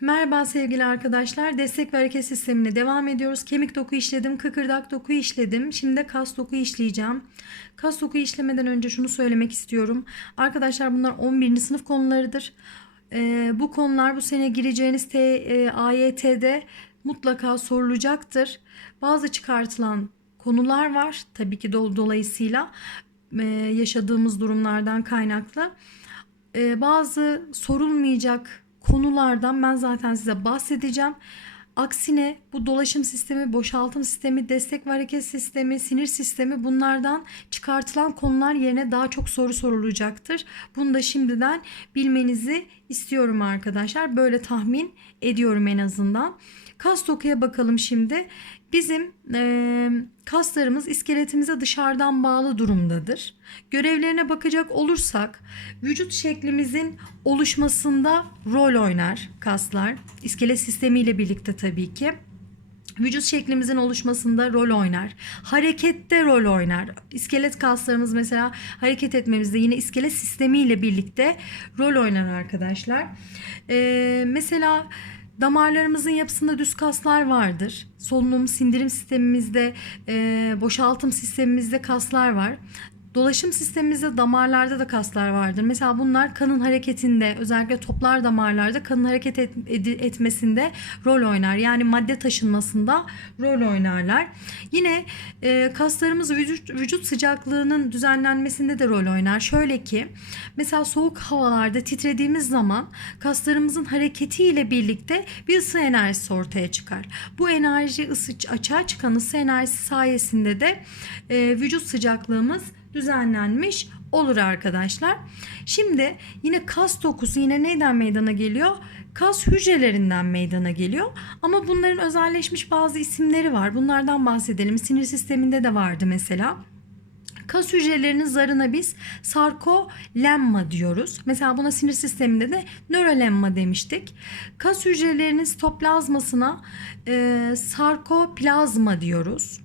Merhaba sevgili arkadaşlar. Destek ve hareket sistemine devam ediyoruz. Kemik doku işledim, kıkırdak doku işledim. Şimdi de kas doku işleyeceğim. Kas doku işlemeden önce şunu söylemek istiyorum. Arkadaşlar bunlar 11. sınıf konularıdır. Ee, bu konular bu sene gireceğiniz T, e, AYT'de mutlaka sorulacaktır. Bazı çıkartılan konular var. Tabii ki do- dolayısıyla e, yaşadığımız durumlardan kaynaklı. Ee, bazı sorulmayacak konulardan ben zaten size bahsedeceğim. Aksine bu dolaşım sistemi, boşaltım sistemi, destek ve hareket sistemi, sinir sistemi bunlardan çıkartılan konular yerine daha çok soru sorulacaktır. Bunu da şimdiden bilmenizi istiyorum arkadaşlar. Böyle tahmin ediyorum en azından. Kas dokuya bakalım şimdi. Bizim eee, kaslarımız iskeletimize dışarıdan bağlı durumdadır. Görevlerine bakacak olursak vücut şeklimizin oluşmasında rol oynar kaslar. İskelet sistemiyle birlikte tabii ki. Vücut şeklimizin oluşmasında rol oynar. Harekette rol oynar. İskelet kaslarımız mesela hareket etmemizde yine iskelet sistemiyle birlikte rol oynar arkadaşlar. Ee, mesela damarlarımızın yapısında düz kaslar vardır. Solunum, sindirim sistemimizde, e, boşaltım sistemimizde kaslar var. Dolaşım sistemimizde damarlarda da kaslar vardır. Mesela bunlar kanın hareketinde özellikle toplar damarlarda kanın hareket et- edi- etmesinde rol oynar. Yani madde taşınmasında rol oynarlar. Yine e, kaslarımız vücut, vücut sıcaklığının düzenlenmesinde de rol oynar. Şöyle ki mesela soğuk havalarda titrediğimiz zaman kaslarımızın hareketiyle birlikte bir ısı enerjisi ortaya çıkar. Bu enerji ısı açığa çıkan ısı enerjisi sayesinde de e, vücut sıcaklığımız düzenlenmiş olur arkadaşlar. Şimdi yine kas dokusu yine neyden meydana geliyor? Kas hücrelerinden meydana geliyor. Ama bunların özelleşmiş bazı isimleri var. Bunlardan bahsedelim. Sinir sisteminde de vardı mesela. Kas hücrelerinin zarına biz sarkolemma diyoruz. Mesela buna sinir sisteminde de nörolemma demiştik. Kas hücrelerinin sitoplazmasına e, sarkoplazma diyoruz.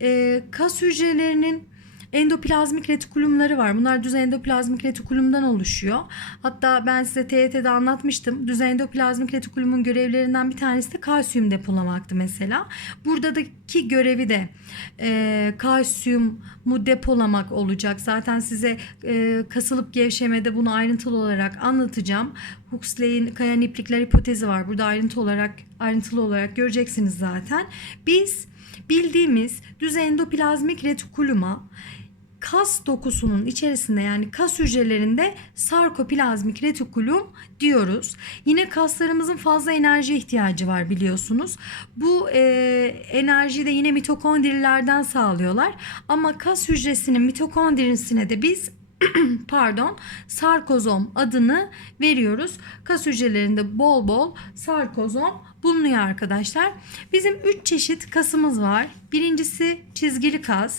E, kas hücrelerinin endoplazmik retikulumları var. Bunlar düz endoplazmik retikulumdan oluşuyor. Hatta ben size TYT'de anlatmıştım. Düz endoplazmik retikulumun görevlerinden bir tanesi de kalsiyum mesela. Buradaki görevi de e, kalsiyumu depolamak olacak. Zaten size e, kasılıp gevşemede bunu ayrıntılı olarak anlatacağım. Huxley'in kayan iplikler hipotezi var. Burada ayrıntı olarak ayrıntılı olarak göreceksiniz zaten. Biz bildiğimiz düz endoplazmik retikuluma kas dokusunun içerisinde yani kas hücrelerinde sarkoplazmik retikulum diyoruz. Yine kaslarımızın fazla enerji ihtiyacı var biliyorsunuz. Bu e, enerjiyi de yine mitokondrilerden sağlıyorlar. Ama kas hücresinin mitokondrisine de biz pardon sarkozom adını veriyoruz. Kas hücrelerinde bol bol sarkozom bulunuyor arkadaşlar. Bizim 3 çeşit kasımız var. Birincisi çizgili kas,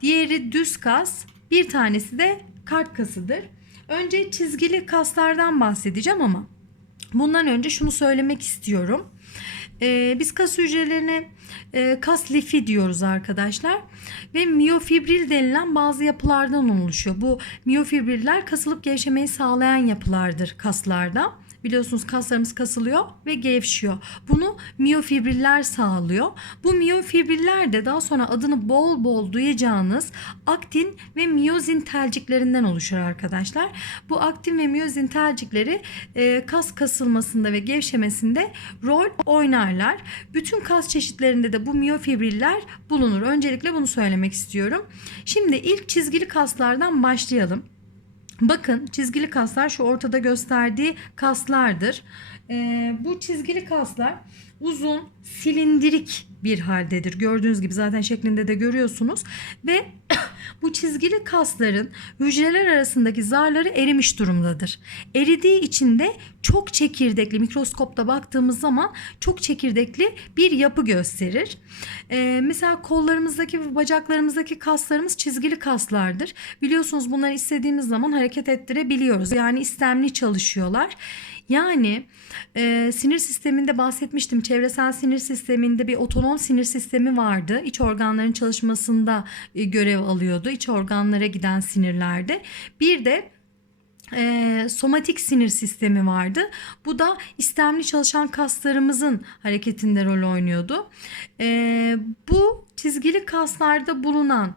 diğeri düz kas, bir tanesi de kalp kasıdır. Önce çizgili kaslardan bahsedeceğim ama bundan önce şunu söylemek istiyorum. Ee, biz kas hücrelerine e, kas lifi diyoruz arkadaşlar ve miyofibril denilen bazı yapılardan oluşuyor. Bu miyofibriller kasılıp gevşemeyi sağlayan yapılardır kaslarda. Biliyorsunuz kaslarımız kasılıyor ve gevşiyor. Bunu miyofibriller sağlıyor. Bu miyofibriller de daha sonra adını bol bol duyacağınız aktin ve miyozin telciklerinden oluşur arkadaşlar. Bu aktin ve miyozin telcikleri e, kas kasılmasında ve gevşemesinde rol oynarlar. Bütün kas çeşitlerinde de bu miyofibriller bulunur. Öncelikle bunu söylemek istiyorum. Şimdi ilk çizgili kaslardan başlayalım. Bakın çizgili kaslar şu ortada gösterdiği kaslardır. Ee, bu çizgili kaslar uzun silindirik bir haldedir. Gördüğünüz gibi zaten şeklinde de görüyorsunuz ve bu çizgili kasların hücreler arasındaki zarları erimiş durumdadır. Eridiği için de çok çekirdekli mikroskopta baktığımız zaman çok çekirdekli bir yapı gösterir. Ee, mesela kollarımızdaki ve bacaklarımızdaki kaslarımız çizgili kaslardır. Biliyorsunuz bunları istediğimiz zaman hareket ettirebiliyoruz. Yani istemli çalışıyorlar. Yani e, sinir sisteminde bahsetmiştim. Çevresel sinir sisteminde bir otonom sinir sistemi vardı. İç organların çalışmasında e, görev alıyordu. İç organlara giden sinirlerde. Bir de e, somatik sinir sistemi vardı. Bu da istemli çalışan kaslarımızın hareketinde rol oynuyordu. E, bu çizgili kaslarda bulunan,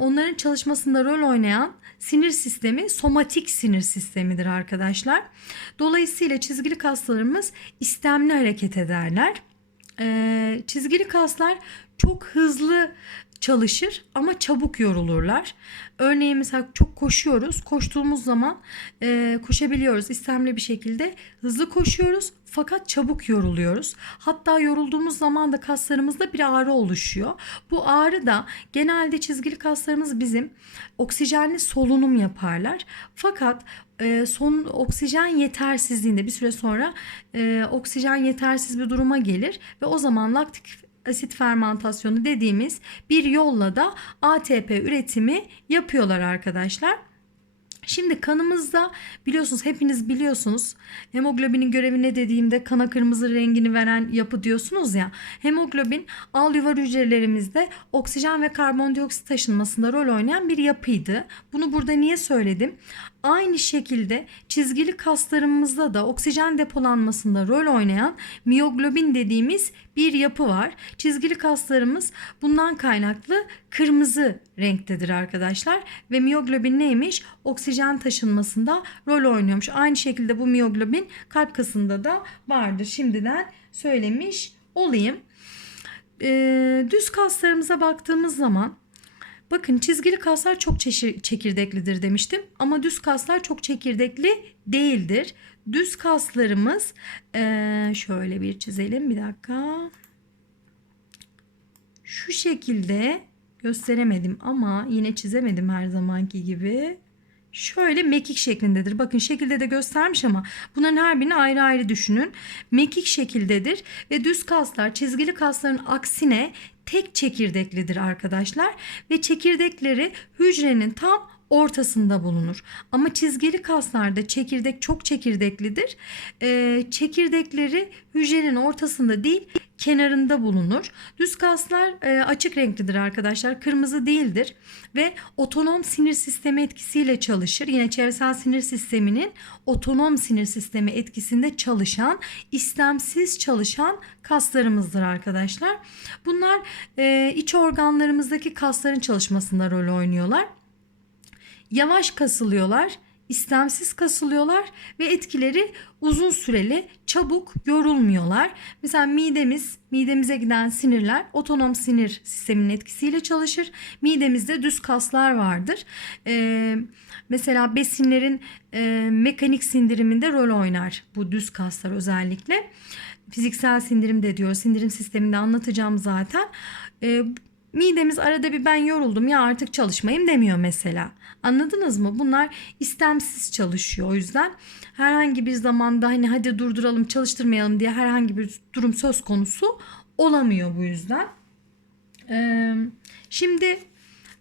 onların çalışmasında rol oynayan sinir sistemi somatik sinir sistemidir arkadaşlar. Dolayısıyla çizgili kaslarımız istemli hareket ederler. E, çizgili kaslar çok hızlı çalışır ama çabuk yorulurlar. Örneğin mesela çok koşuyoruz. Koştuğumuz zaman e, koşabiliyoruz. İstemli bir şekilde hızlı koşuyoruz fakat çabuk yoruluyoruz. Hatta yorulduğumuz zaman da kaslarımızda bir ağrı oluşuyor. Bu ağrı da genelde çizgili kaslarımız bizim oksijenli solunum yaparlar. Fakat e, son oksijen yetersizliğinde bir süre sonra e, oksijen yetersiz bir duruma gelir ve o zaman laktik asit fermentasyonu dediğimiz bir yolla da ATP üretimi yapıyorlar arkadaşlar. Şimdi kanımızda biliyorsunuz hepiniz biliyorsunuz hemoglobinin görevi ne dediğimde kana kırmızı rengini veren yapı diyorsunuz ya. Hemoglobin alüvar hücrelerimizde oksijen ve karbondioksit taşınmasında rol oynayan bir yapıydı. Bunu burada niye söyledim? Aynı şekilde çizgili kaslarımızda da oksijen depolanmasında rol oynayan miyoglobin dediğimiz bir yapı var. Çizgili kaslarımız bundan kaynaklı kırmızı renktedir arkadaşlar. Ve miyoglobin neymiş? Oksijen taşınmasında rol oynuyormuş. Aynı şekilde bu miyoglobin kalp kasında da vardır. Şimdiden söylemiş olayım. Ee, düz kaslarımıza baktığımız zaman Bakın çizgili kaslar çok çekirdeklidir demiştim ama düz kaslar çok çekirdekli değildir. Düz kaslarımız ee, şöyle bir çizelim bir dakika. Şu şekilde gösteremedim ama yine çizemedim her zamanki gibi. Şöyle mekik şeklindedir. Bakın şekilde de göstermiş ama bunların her birini ayrı ayrı düşünün. Mekik şekildedir ve düz kaslar çizgili kasların aksine tek çekirdeklidir arkadaşlar ve çekirdekleri hücrenin tam ortasında bulunur. Ama çizgili kaslarda çekirdek çok çekirdeklidir. Ee, çekirdekleri hücrenin ortasında değil kenarında bulunur. Düz kaslar e, açık renklidir arkadaşlar. Kırmızı değildir ve otonom sinir sistemi etkisiyle çalışır. Yine çevresel sinir sisteminin otonom sinir sistemi etkisinde çalışan, istemsiz çalışan kaslarımızdır arkadaşlar. Bunlar e, iç organlarımızdaki kasların çalışmasında rol oynuyorlar. Yavaş kasılıyorlar istemsiz kasılıyorlar ve etkileri uzun süreli, çabuk yorulmuyorlar. Mesela midemiz, midemize giden sinirler otonom sinir sisteminin etkisiyle çalışır. Midemizde düz kaslar vardır. Ee, mesela besinlerin e, mekanik sindiriminde rol oynar bu düz kaslar özellikle. Fiziksel sindirim de diyor. Sindirim sisteminde anlatacağım zaten. Ee, midemiz arada bir ben yoruldum ya artık çalışmayayım demiyor mesela. Anladınız mı? Bunlar istemsiz çalışıyor. O yüzden herhangi bir zamanda hani hadi durduralım çalıştırmayalım diye herhangi bir durum söz konusu olamıyor bu yüzden. Şimdi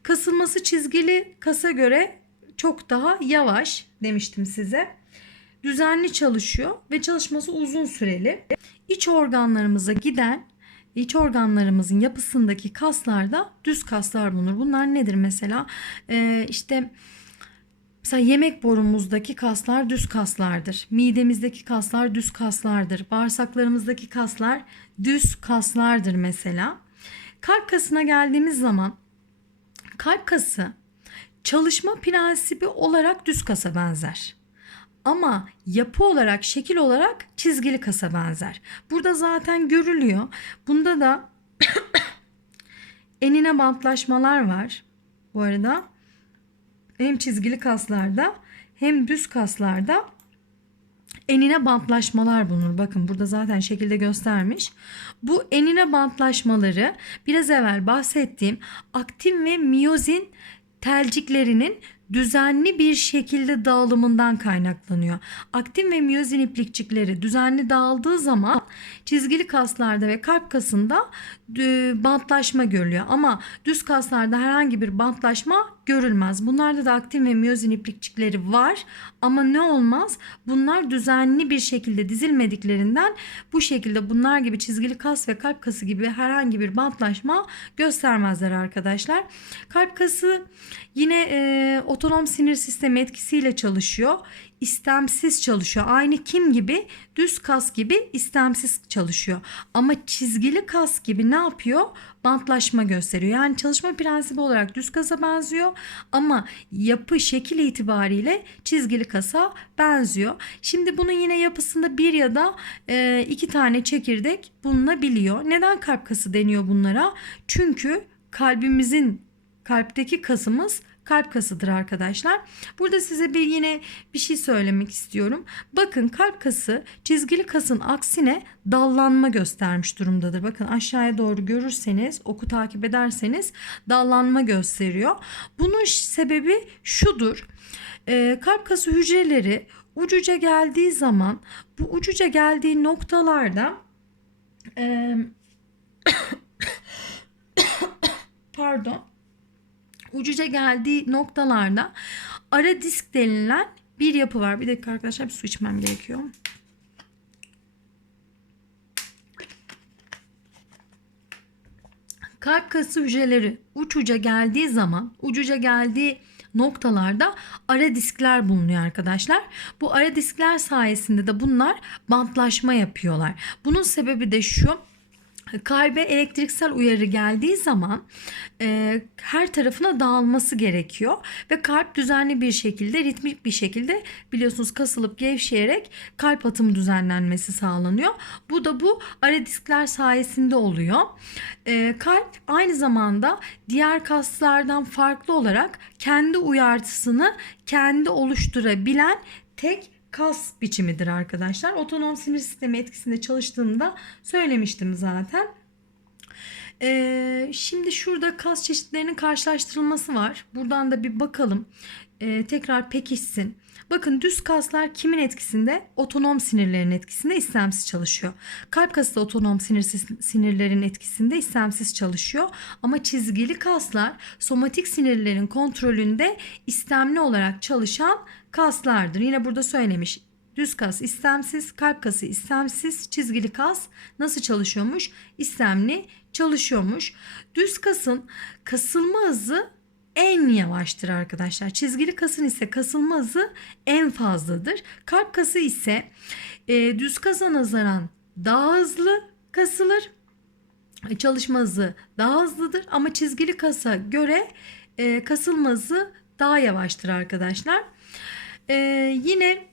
kasılması çizgili kasa göre çok daha yavaş demiştim size. Düzenli çalışıyor ve çalışması uzun süreli. İç organlarımıza giden iç organlarımızın yapısındaki kaslarda düz kaslar bulunur. Bunlar nedir mesela? Ee, işte Mesela yemek borumuzdaki kaslar düz kaslardır. Midemizdeki kaslar düz kaslardır. Bağırsaklarımızdaki kaslar düz kaslardır mesela. Kalp kasına geldiğimiz zaman kalp kası çalışma prensibi olarak düz kasa benzer. Ama yapı olarak, şekil olarak çizgili kasa benzer. Burada zaten görülüyor. Bunda da enine bantlaşmalar var. Bu arada hem çizgili kaslarda hem düz kaslarda enine bantlaşmalar bulunur. Bakın burada zaten şekilde göstermiş. Bu enine bantlaşmaları biraz evvel bahsettiğim aktin ve miyozin telciklerinin düzenli bir şekilde dağılımından kaynaklanıyor. Aktin ve miyozin iplikçikleri düzenli dağıldığı zaman çizgili kaslarda ve kalp kasında e, bantlaşma görülüyor. Ama düz kaslarda herhangi bir bantlaşma görülmez. Bunlarda da aktin ve miyozin iplikçikleri var ama ne olmaz? Bunlar düzenli bir şekilde dizilmediklerinden bu şekilde bunlar gibi çizgili kas ve kalp kası gibi herhangi bir bantlaşma göstermezler arkadaşlar. Kalp kası yine e, otonom sinir sistemi etkisiyle çalışıyor. İstemsiz çalışıyor. Aynı kim gibi? Düz kas gibi istemsiz çalışıyor. Ama çizgili kas gibi ne yapıyor? Bantlaşma gösteriyor. Yani çalışma prensibi olarak düz kasa benziyor ama yapı şekil itibariyle çizgili kasa benziyor. Şimdi bunun yine yapısında bir ya da e, iki tane çekirdek bulunabiliyor. Neden kalp kası deniyor bunlara? Çünkü kalbimizin kalpteki kasımız kalp kasıdır arkadaşlar. Burada size bir yine bir şey söylemek istiyorum. Bakın kalp kası çizgili kasın aksine dallanma göstermiş durumdadır. Bakın aşağıya doğru görürseniz oku takip ederseniz dallanma gösteriyor. Bunun sebebi şudur. Ee, kalp kası hücreleri ucuca geldiği zaman bu ucuca geldiği noktalarda e, pardon ucuca geldiği noktalarda ara disk denilen bir yapı var. Bir dakika arkadaşlar bir su içmem gerekiyor. Kalp kası hücreleri uç uca geldiği zaman ucuca geldiği noktalarda ara diskler bulunuyor arkadaşlar. Bu ara diskler sayesinde de bunlar bantlaşma yapıyorlar. Bunun sebebi de şu kalbe elektriksel uyarı geldiği zaman e, her tarafına dağılması gerekiyor ve kalp düzenli bir şekilde ritmik bir şekilde biliyorsunuz kasılıp gevşeyerek kalp atımı düzenlenmesi sağlanıyor. Bu da bu ara diskler sayesinde oluyor. E, kalp aynı zamanda diğer kaslardan farklı olarak kendi uyartısını kendi oluşturabilen tek kas biçimidir arkadaşlar. Otonom sinir sistemi etkisinde çalıştığımda söylemiştim zaten. Ee, şimdi şurada kas çeşitlerinin karşılaştırılması var. Buradan da bir bakalım. Ee, tekrar pekişsin. Bakın düz kaslar kimin etkisinde? Otonom sinirlerin etkisinde istemsiz çalışıyor. Kalp kası da otonom sinir sinirlerin etkisinde istemsiz çalışıyor. Ama çizgili kaslar somatik sinirlerin kontrolünde istemli olarak çalışan kaslardır. Yine burada söylemiş. Düz kas istemsiz, kalp kası istemsiz, çizgili kas nasıl çalışıyormuş? İstemli çalışıyormuş. Düz kasın kasılma hızı en yavaştır arkadaşlar. Çizgili kasın ise kasılma hızı en fazladır. Kalp kası ise e, düz kasa nazaran daha hızlı kasılır. Çalışma hızı daha hızlıdır ama çizgili kasa göre e, kasılma hızı daha yavaştır arkadaşlar. E, yine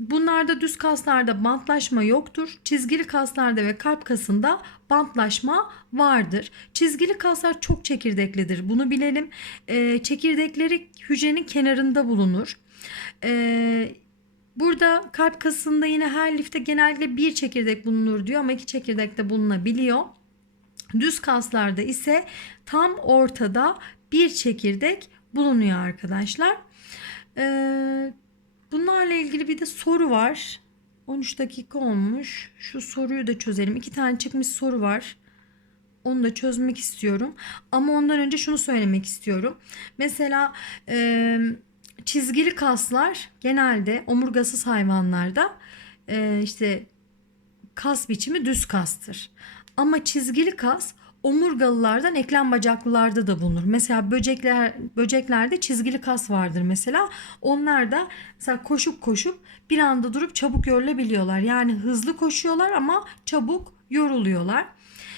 Bunlarda düz kaslarda bantlaşma yoktur. Çizgili kaslarda ve kalp kasında bantlaşma vardır. Çizgili kaslar çok çekirdeklidir. Bunu bilelim. Ee, çekirdekleri hücrenin kenarında bulunur. Ee, burada kalp kasında yine her lifte genellikle bir çekirdek bulunur diyor ama iki çekirdek de bulunabiliyor. Düz kaslarda ise tam ortada bir çekirdek bulunuyor arkadaşlar. Ee, Bunlarla ilgili bir de soru var. 13 dakika olmuş. Şu soruyu da çözelim. İki tane çıkmış soru var. Onu da çözmek istiyorum. Ama ondan önce şunu söylemek istiyorum. Mesela e, çizgili kaslar genelde omurgasız hayvanlarda e, işte kas biçimi düz kastır. Ama çizgili kas omurgalılardan eklem bacaklılarda da bulunur. Mesela böcekler böceklerde çizgili kas vardır mesela. Onlar da mesela koşup koşup bir anda durup çabuk yorulabiliyorlar. Yani hızlı koşuyorlar ama çabuk yoruluyorlar.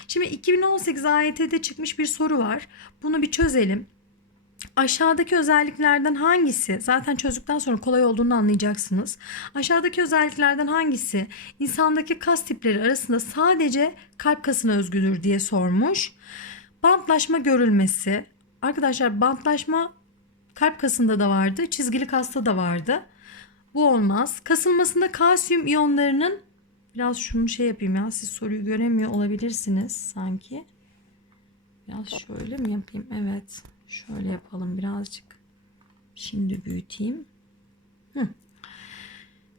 Şimdi 2018 AYT'de çıkmış bir soru var. Bunu bir çözelim. Aşağıdaki özelliklerden hangisi zaten çözdükten sonra kolay olduğunu anlayacaksınız. Aşağıdaki özelliklerden hangisi insandaki kas tipleri arasında sadece kalp kasına özgüdür diye sormuş. Bantlaşma görülmesi. Arkadaşlar bantlaşma kalp kasında da vardı, çizgili kasta da vardı. Bu olmaz. Kasılmasında kalsiyum iyonlarının biraz şunu şey yapayım ya siz soruyu göremiyor olabilirsiniz sanki. Biraz şöyle mi yapayım? Evet. Şöyle yapalım birazcık. Şimdi büyüteyim. Hı.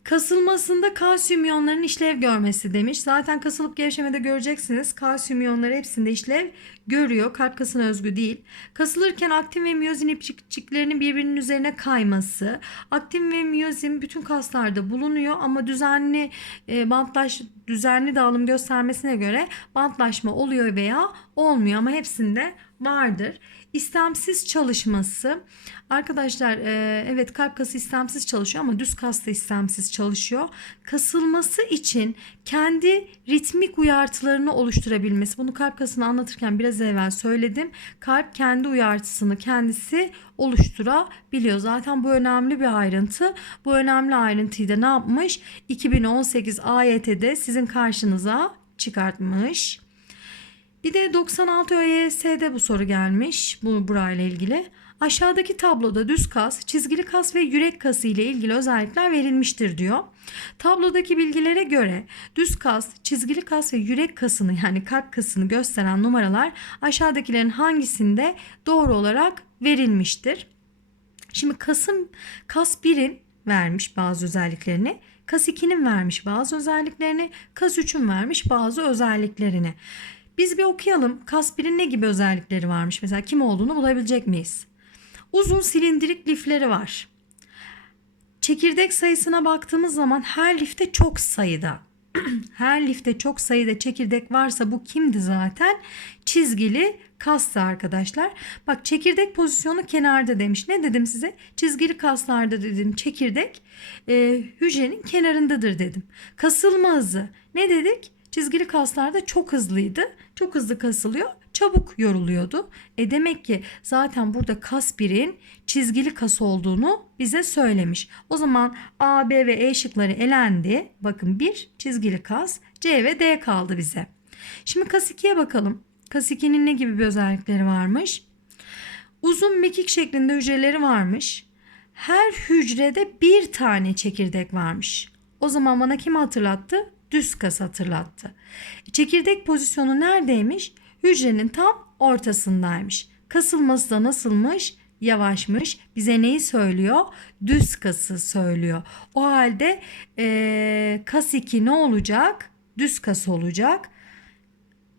Kasılmasında kalsiyum iyonlarının işlev görmesi demiş. Zaten kasılıp gevşemede göreceksiniz. Kalsiyum iyonları hepsinde işlev görüyor. Kalp kasına özgü değil. Kasılırken aktin ve miyozin ipçiklerinin birbirinin üzerine kayması. Aktin ve miyozin bütün kaslarda bulunuyor ama düzenli e, bantlaş düzenli dağılım göstermesine göre bantlaşma oluyor veya olmuyor ama hepsinde vardır. İstemsiz çalışması. Arkadaşlar e, evet kalp kası istemsiz çalışıyor ama düz kas da istemsiz çalışıyor. Kasılması için kendi ritmik uyartılarını oluşturabilmesi. Bunu kalp kasını anlatırken biraz evvel söyledim. Kalp kendi uyartısını kendisi oluşturabiliyor. Zaten bu önemli bir ayrıntı. Bu önemli ayrıntıyı da ne yapmış? 2018 AYT'de sizin karşınıza çıkartmış. Bir de 96 ÖYS'de bu soru gelmiş bu burayla ilgili. Aşağıdaki tabloda düz kas, çizgili kas ve yürek kası ile ilgili özellikler verilmiştir diyor. Tablodaki bilgilere göre düz kas, çizgili kas ve yürek kasını yani kalp kasını gösteren numaralar aşağıdakilerin hangisinde doğru olarak verilmiştir? Şimdi kasım kas 1'in vermiş bazı özelliklerini. Kas 2'nin vermiş bazı özelliklerini. Kas 3'ün vermiş bazı özelliklerini. Biz bir okuyalım. Kas 1'in ne gibi özellikleri varmış? Mesela kim olduğunu bulabilecek miyiz? Uzun silindirik lifleri var. Çekirdek sayısına baktığımız zaman her lifte çok sayıda. her lifte çok sayıda çekirdek varsa bu kimdi zaten? Çizgili kastı arkadaşlar. Bak çekirdek pozisyonu kenarda demiş. Ne dedim size? Çizgili kaslarda dedim çekirdek e, hücrenin kenarındadır dedim. Kasılma hızı ne dedik? Çizgili kaslarda çok hızlıydı. Çok hızlı kasılıyor. Çabuk yoruluyordu. E demek ki zaten burada kas birin çizgili kas olduğunu bize söylemiş. O zaman A, B ve E şıkları elendi. Bakın bir çizgili kas C ve D kaldı bize. Şimdi kas 2'ye bakalım. Kas 2'nin ne gibi bir özellikleri varmış? Uzun mekik şeklinde hücreleri varmış. Her hücrede bir tane çekirdek varmış. O zaman bana kim hatırlattı? Düz kas hatırlattı. Çekirdek pozisyonu neredeymiş? Hücrenin tam ortasındaymış. Kasılması da nasılmış? Yavaşmış. Bize neyi söylüyor? Düz kası söylüyor. O halde ee, kas 2 ne olacak? Düz kas olacak.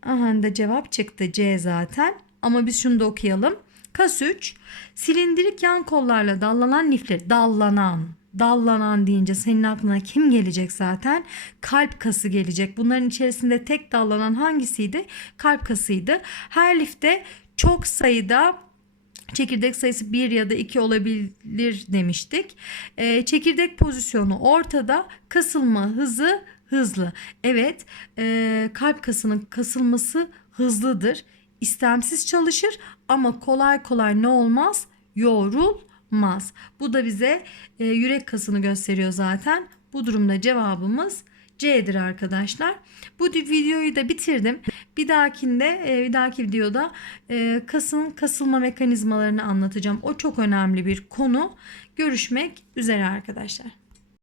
Aha da cevap çıktı C zaten. Ama biz şunu da okuyalım. Kas 3 silindirik yan kollarla dallanan lifler dallanan dallanan deyince senin aklına kim gelecek zaten? Kalp kası gelecek. Bunların içerisinde tek dallanan hangisiydi? Kalp kasıydı. Her lifte çok sayıda Çekirdek sayısı 1 ya da 2 olabilir demiştik. Ee, çekirdek pozisyonu ortada, kasılma hızı hızlı. Evet, e, kalp kasının kasılması hızlıdır. İstemsiz çalışır ama kolay kolay ne olmaz? Yorulmaz. Bu da bize e, yürek kasını gösteriyor zaten. Bu durumda cevabımız C'dir arkadaşlar. Bu videoyu da bitirdim. Bir dahakinde e, bir dahaki videoda e, kasın kasılma mekanizmalarını anlatacağım. O çok önemli bir konu. Görüşmek üzere arkadaşlar.